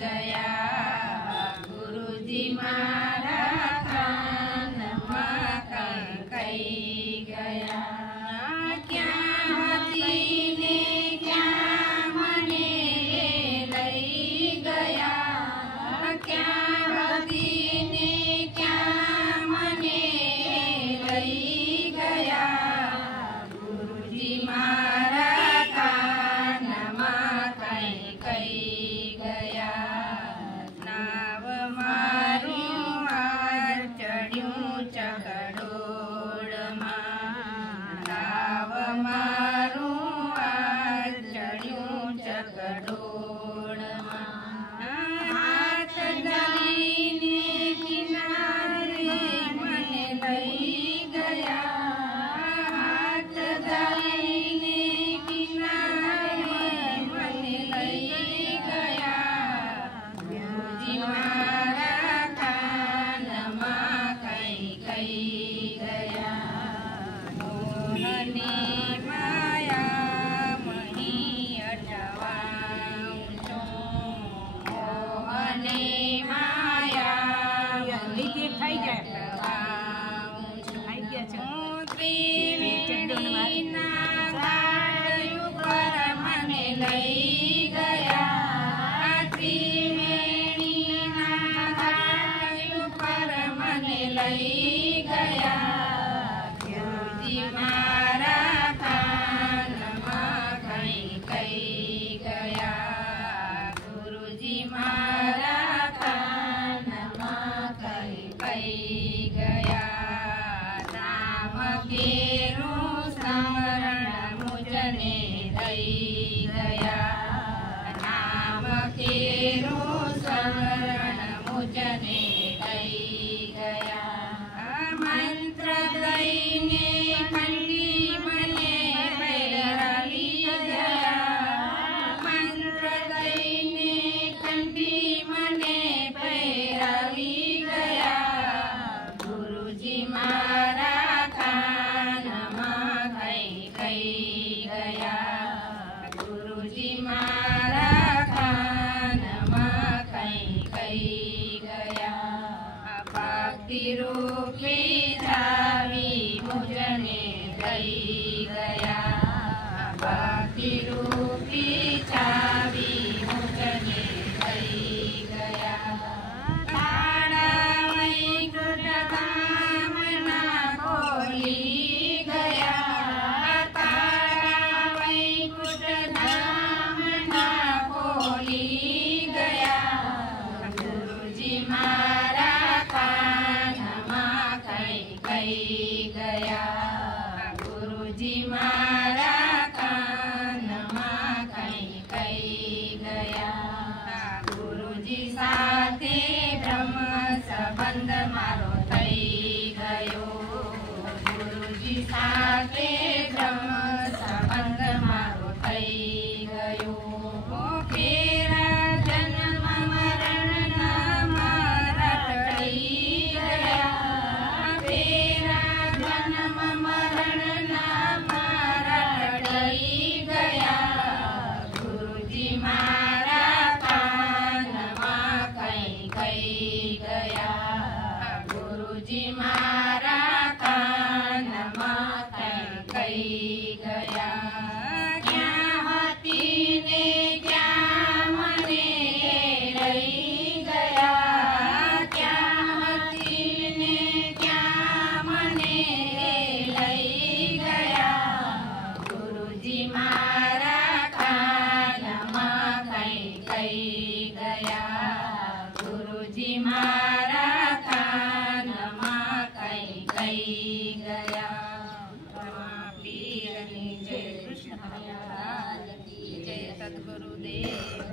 गया गुरुजी मारा कानमा कई गया क्या हसीने क्या मने लई गया क्या हसीने क्या मने लई गया गुरुजी मारा कानमा कई गया नाव मारूं आज चढ़्यूं चकडोळमां नाव मारूं आज चढ़्यूं चकडोळमां हाथ जाईने किनारे मने लई गया हाथ जाईने किनारे मने लई गया गुरुजी मारा कानमा कई गया मोहनी माया मही अटवाऊं છું મોહની માયા અટવાऊं છું હું ત્રિવેણીના ગાળિયું પર મને લઈ ગયા ત્રિવેણીના ગાળિયું પર મને લઈ ગયા ગુરુજી મારા કાનમાં કઈ ગયા ગુરુજી મારા કાનમાં કઈ ગયા નામ કેરું સ્મરણ મુજને દઈ ગયા નામ કેરું સ્મરણ મુજને દઈ ગયા મંત્ર દઈને કંઠી મને પહેરાવી ગયા મંત્ર દઈને કંઠી મને પહેરાવી ગયા ગુરુજી મારા કાનમાં કઈ ગયા ગુરુજી મારા કાનમાં કઈ ગયા ભક્તિ રૂપી ચાવી મુજને દઈ ગયા ભક્તિ રૂપી ચાવી મુજને દઈ ગયા તાળા વૈકુંઠ ધામના ખોલી ગયા તાળા વૈકુંઠ ધામના ખોલી ગયા ગુરુજી મારા કાનમાં કઈ ગયા ગુરુજી મારા કાનમાં કઈ ગયા ગુરુજી સાથે બ્રહ્મ સંબંધ મારો થઈ ગયો ગુરુજી સાથે બ્રહ્મ સંબંધ મારો થઈ ગયો ફેરા જન્મ મરણના મારા ટળી ગયા ફેરા જન્મ મરણના મારા ટળી ગયા ગુરુજી મારા કાનમાં કઈ ગયા ગુરુજી મારા કાનમાં કઈ ગયા ક્યાં હતી ને ક્યાં મને લઈ ગયા ક્યાં હતી ને ક્યાં મને લઈ ગયા ગુરુજી મારા કાનમાં કઈ ગયા ગુરુજી મારા કાનમાં કઈ ગયા પીરની જય કૃષ્ણ ભગવાન की जय सद्गुरुदेव